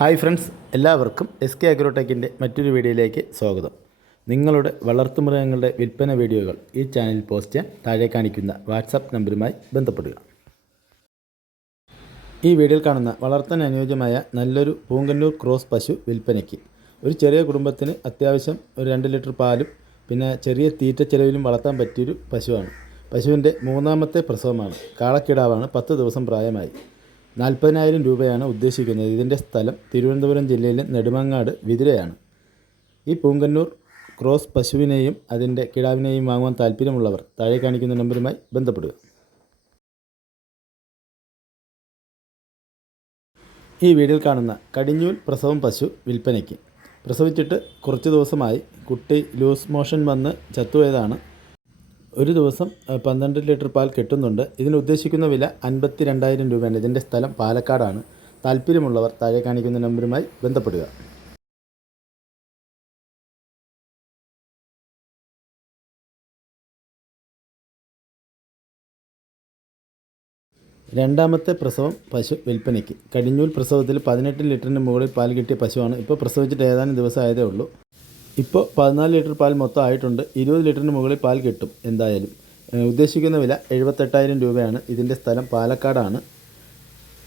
Hi friends എല്ലാവർക്കും S K അഗ്രോടെക്കിന്റെ മറ്റൊരു വീഡിയോയിലേക്ക് സ്വാഗതം. നിങ്ങളുടെ വളർത്തുമൃഗങ്ങളുടെ വിൽപ്പന വീഡിയോകൾ ഈ ചാനലിൽ പോസ്റ്റ് ചെയ്യാൻ താഴെ കാണിക്കുന്ന വാട്സാപ്പ് നമ്പറുമായി ബന്ധപ്പെടുക. ഈ വീഡിയോയിൽ കാണുന്ന വളർത്താൻ അനുയോജ്യമായ നല്ലൊരു പൂങ്കന്നൂർ ക്രോസ് പശു വിൽപ്പനയ്ക്ക് ഒരു ചെറിയ കുടുംബത്തിന് അത്യാവശ്യം ഒരു രണ്ട് ലിറ്റർ പാലും പിന്നെ ചെറിയ തീറ്റ ചെലവിലും വളർത്താൻ പറ്റിയൊരു പശുവാണ്. പശുവിന്റെ മൂന്നാമത്തെ പ്രസവമാണ്. കാളക്കിടാവാണ് പത്ത് ദിവസം പ്രായമായി. നാൽപ്പതിനായിരം രൂപയാണ് ഉദ്ദേശിക്കുന്നത്. ഇതിന്റെ സ്ഥലം തിരുവനന്തപുരം ജില്ലയിലെ നെടുമങ്ങാട് വിതിരയാണ്. ഈ പൂങ്കന്നൂർ ക്രോസ് പശുവിനെയും അതിന്റെ കിടാവിനെയും വാങ്ങുവാൻ താല്പര്യമുള്ളവർ താഴെ കാണിക്കുന്ന നമ്പറുമായി ബന്ധപ്പെടുക. ഈ വീടിൽ കാണുന്ന കടിഞ്ഞൂൽ പ്രസവം പശു വിൽപ്പനയ്ക്ക് പ്രസവിച്ചിട്ട് കുറച്ച് ദിവസമായി കുട്ടി ലൂസ് മോഷൻ വന്ന് ചത്തുപോയതാണ് ഒരു ദിവസം പന്ത്രണ്ട് ലിറ്റർ പാൽ കിട്ടുന്നുണ്ട്. ഇതിന് ഉദ്ദേശിക്കുന്ന വില അൻപത്തി രണ്ടായിരം രൂപയാണ്. ഇതിന്റെ സ്ഥലം പാലക്കാടാണ്. താല്പര്യമുള്ളവർ താഴെ കാണിക്കുന്ന നമ്പറുമായി ബന്ധപ്പെടുക. രണ്ടാമത്തെ പ്രസവം പശു വിൽപ്പനയ്ക്ക്. കടിഞ്ഞൂൽ പ്രസവത്തിൽ പതിനെട്ട് ലിറ്ററിന് മുകളിൽ പാൽ കിട്ടിയ പശുവാണ്. ഇപ്പോൾ പ്രസവിച്ചിട്ട് ഏതാനും ദിവസം ആയതേ ഉള്ളൂ. ഇപ്പോൾ പതിനാല് ലിറ്റർ പാൽ മൊത്തം ആയിട്ടുണ്ട്. ഇരുപത് ലിറ്ററിന് മുകളിൽ പാൽ കിട്ടും എന്തായാലും. ഉദ്ദേശിക്കുന്ന വില എഴുപത്തെട്ടായിരം രൂപയാണ്. ഇതിന്റെ സ്ഥലം പാലക്കാടാണ്.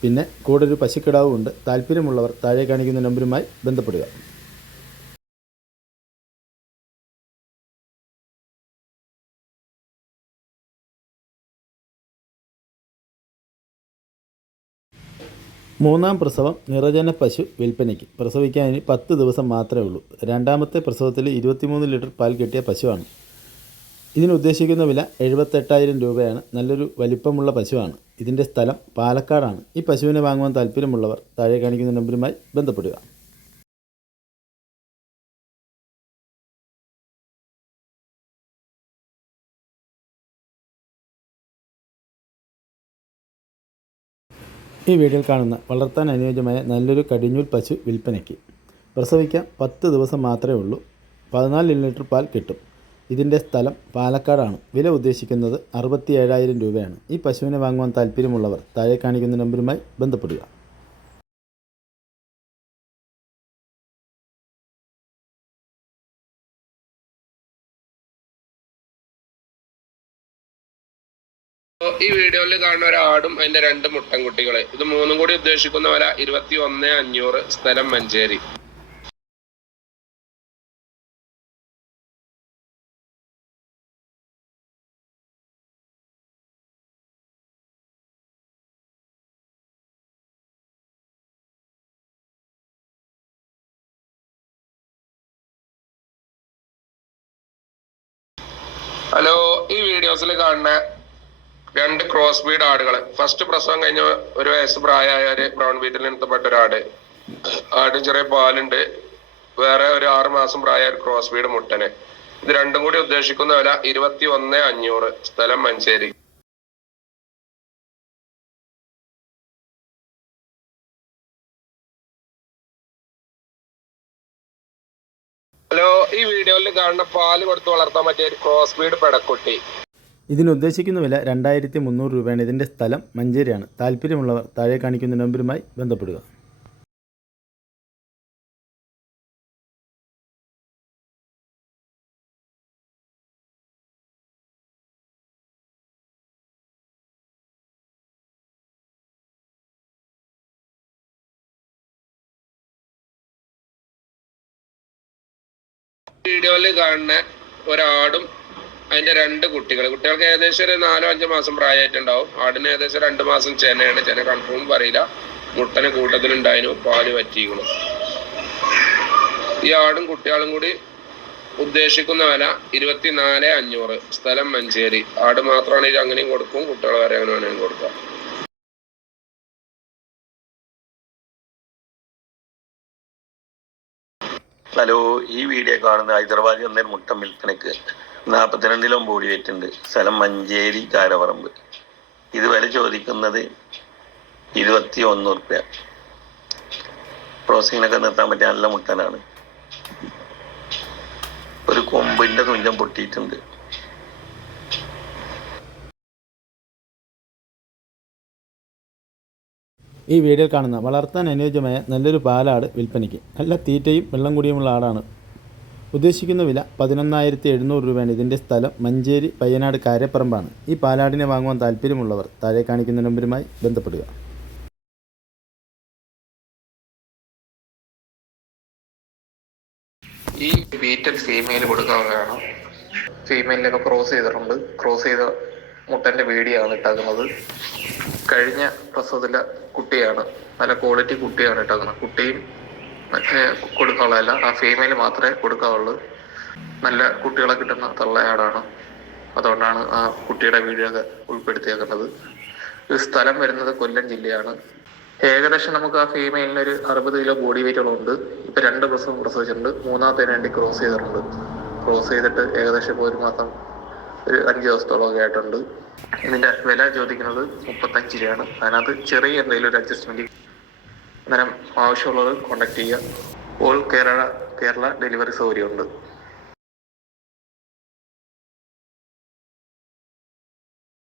പിന്നെ കൂടെ ഒരു പശുക്കിടാവും ഉണ്ട് താല്പര്യമുള്ളവർ താഴെ കാണിക്കുന്ന നമ്പരുമായി ബന്ധപ്പെടുക. മൂന്നാം പ്രസവം നിറജന പശു വിൽപ്പനയ്ക്ക്. പ്രസവിക്കാൻ ഇനി പത്ത് ദിവസം മാത്രമേ ഉള്ളൂ. രണ്ടാമത്തെ പ്രസവത്തിൽ ഇരുപത്തിമൂന്ന് ലിറ്റർ പാൽ കിട്ടിയ പശുവാണ്. ഇതിന് ഉദ്ദേശിക്കുന്ന വില എഴുപത്തെട്ടായിരം രൂപയാണ്. നല്ലൊരു വലിപ്പമുള്ള പശുവാണ്. ഇതിന്റെ സ്ഥലം പാലക്കാടാണ്. ഈ പശുവിനെ വാങ്ങുവാൻ താല്പര്യമുള്ളവർ താഴെ കാണിക്കുന്ന നമ്പരുമായി ബന്ധപ്പെടുക. ഈ വീഡിയോയിൽ കാണുന്ന വളർത്താൻ അനുയോജ്യമായ നല്ലൊരു കടിഞ്ഞൂൽ പശു വിൽപ്പനയ്ക്ക് പ്രസവിക്കാൻ പത്ത് ദിവസം മാത്രമേ ഉള്ളൂ. പതിനാല് ലിറ്റർ പാൽ കിട്ടും. ഇതിന്റെ സ്ഥലം പാലക്കാടാണ്. വില ഉദ്ദേശിക്കുന്നത് അറുപത്തി ഏഴായിരം രൂപയാണ്. ഈ പശുവിനെ വാങ്ങുവാൻ താല്പര്യമുള്ളവർ താഴെ കാണിക്കുന്ന നമ്പറുമായി ബന്ധപ്പെടുക. ഈ വീഡിയോയിൽ കാണുന്ന ഒരാടും അതിന്റെ രണ്ട് മുട്ടൻകുട്ടികളെ. ഇത് മൂന്നും കൂടി ഉദ്ദേശിക്കുന്ന വില ഇരുപത്തി ഒന്ന് അഞ്ഞൂറ് സ്ഥലം മഞ്ചേരി. ഹലോ ഈ വീഡിയോസിൽ കാണുന്ന രണ്ട് ക്രോസ് ബീഡ് ആടുകൾ ഫസ്റ്റ് പ്രസവം കഴിഞ്ഞ ഒരു വയസ്സ് പ്രായമായ ഒരു ബ്രൗൺ ബീറ്റിൽ നിന്നപ്പെട്ട ഒരു ആട് ആടിന് ചെറിയ പാലുണ്ട്. വേറെ ഒരു ആറ് മാസം പ്രായമായ ഒരു ക്രോസ് ബീഡ് മുട്ടന്. ഇത് രണ്ടും കൂടി ഉദ്ദേശിക്കുന്ന വില ഇരുപത്തി ഒന്ന് അഞ്ഞൂറ്. സ്ഥലം മഞ്ചേരി. ഹലോ ഈ വീഡിയോയിൽ കാണുന്ന പാൽ കൊടുത്ത് വളർത്താൻ പറ്റിയ ഒരു ക്രോസ് ബീഡ് പെടക്കുട്ടി. ഇതിന് ഉദ്ദേശിക്കുന്ന വില രണ്ടായിരത്തി മുന്നൂറ് രൂപയാണ്. ഇതിന്റെ സ്ഥലം മഞ്ചേരിയാണ്. താല്പര്യമുള്ളവർ താഴെ കാണിക്കുന്ന നമ്പറുമായി ബന്ധപ്പെടുക. വീഡിയോയിൽ കാണുന്ന ഒരാടും അതിന്റെ രണ്ട് കുട്ടികൾ കുട്ടികൾക്ക് ഏകദേശം ഒരു നാലോ അഞ്ചോ മാസം പ്രായമായിട്ടുണ്ടാവും. ആടിന് ഏകദേശം രണ്ട് മാസം ചെനയാണ്. ചെന കൺഫേം പറയില്ല. മുട്ടന് കൂട്ടത്തിലുണ്ടായിരുന്നു. പാൽ പറ്റിയിരിക്കണം ഈ ആടും കുട്ടികളും കൂടി ഉദ്ദേശിക്കുന്ന വില ഇരുപത്തിനാല് അഞ്ഞൂറ്. സ്ഥലം മഞ്ചേരി. ആട് മാത്രമാണെങ്കിൽ അങ്ങനെയും കൊടുക്കും. കുട്ടികൾ വരെ അങ്ങനെ വേണമെങ്കിലും കൊടുക്കാം. ഹലോ ഈ വീഡിയോ കാണുന്ന ഹൈദരാബാദി നിന്ന് മുട്ട വിൽപ്പനക്ക് നാൽപ്പത്തിരണ്ടിലും ബോഡി വെയിറ്റ് ഉണ്ട്. സ്ഥലം മഞ്ചേരി കാരപറമ്പ് ഇത് വില ചോദിക്കുന്നത് ഇരുപത്തി ഒന്ന് റുപ്യ ക്രോസിങ്ങിനൊക്കെ നിർത്താൻ പറ്റിയ നല്ല മുട്ടനാണ്. ഒരു കൊമ്പിന്റെ തുഞ്ചം പൊട്ടിയിട്ടുണ്ട്. ഈ വീഡിയോയിൽ കാണുന്ന വളർത്താൻ അനുയോജ്യമായ നല്ലൊരു പാലാട് വിൽപ്പനയ്ക്ക്. നല്ല തീറ്റയും വെള്ളം കൂടിയുമുള്ള ആടാണ് ഉദ്ദേശിക്കുന്ന വില പതിനൊന്നായിരത്തി എഴുന്നൂറ് രൂപയാണ്. ഇതിന്റെ സ്ഥലം മഞ്ചേരി പയ്യനാട് കാരപ്പറമ്പാണ് ഈ പാലാടിനെ വാങ്ങുവാൻ താല്പര്യമുള്ളവർ താഴെ കാണിക്കുന്ന നമ്പരുമായി ബന്ധപ്പെടുക. ഈ ബീറ്റൽ ഫീമെയിൽ കൊടുക്കാവുന്നതാണ്. ഫീമെയിലൊക്കെ ക്രോസ് ചെയ്തിട്ടുണ്ട്. ക്രോസ് ചെയ്ത മുട്ടന്റെ വീടിയാണ് ഇട്ടാക്കുന്നത്. കഴിഞ്ഞ പ്രസവത്തിലെ കുട്ടിയാണ്. നല്ല ക്വാളിറ്റി കുട്ടിയാണ് ഇട്ടാക്കുന്നത്. കുട്ടിയും മറ്റേ കൊടുക്കാനുള്ളതല്ല. ആ ഫീമെയിൽ മാത്രമേ കൊടുക്കാവുള്ളൂ. നല്ല കുട്ടികളെ കിട്ടുന്ന തള്ളയാടാണ്. അതുകൊണ്ടാണ് ആ കുട്ടിയുടെ വീഡിയോ ഉൾപ്പെടുത്തിയേക്കുന്നത്. ഈ സ്ഥലം വരുന്നത് കൊല്ലം ജില്ലയാണ്. ഏകദേശം നമുക്ക് ആ ഫീമെയിലിന് ഒരു അറുപത് കിലോ ബോഡി വെയിറ്റോളം ഉണ്ട് ഇപ്പൊ രണ്ട് പ്രസവം പ്രസവിച്ചിട്ടുണ്ട്. മൂന്നാമത്തേന് വേണ്ടി ക്രോസ് ചെയ്തിട്ടുണ്ട്. ക്രോസ് ചെയ്തിട്ട് ഏകദേശം ഇപ്പോൾ ഒരു മാസം ഒരു അഞ്ച് ദിവസത്തോളം ഒക്കെ ആയിട്ടുണ്ട്. ഇതിന്റെ വില ചോദിക്കുന്നത് മുപ്പത്തഞ്ച് രൂപയാണ്. അതിനകത്ത് ചെറിയ എന്തെങ്കിലും ഒരു അഡ്ജസ്റ്റ്മെന്റ് അന്നേരം ആവശ്യമുള്ളവർ കോണ്ടാക്ട് ചെയ്യുക. ഓൾ കേരള കേരള ഡെലിവറി സൗകര്യമുണ്ട്.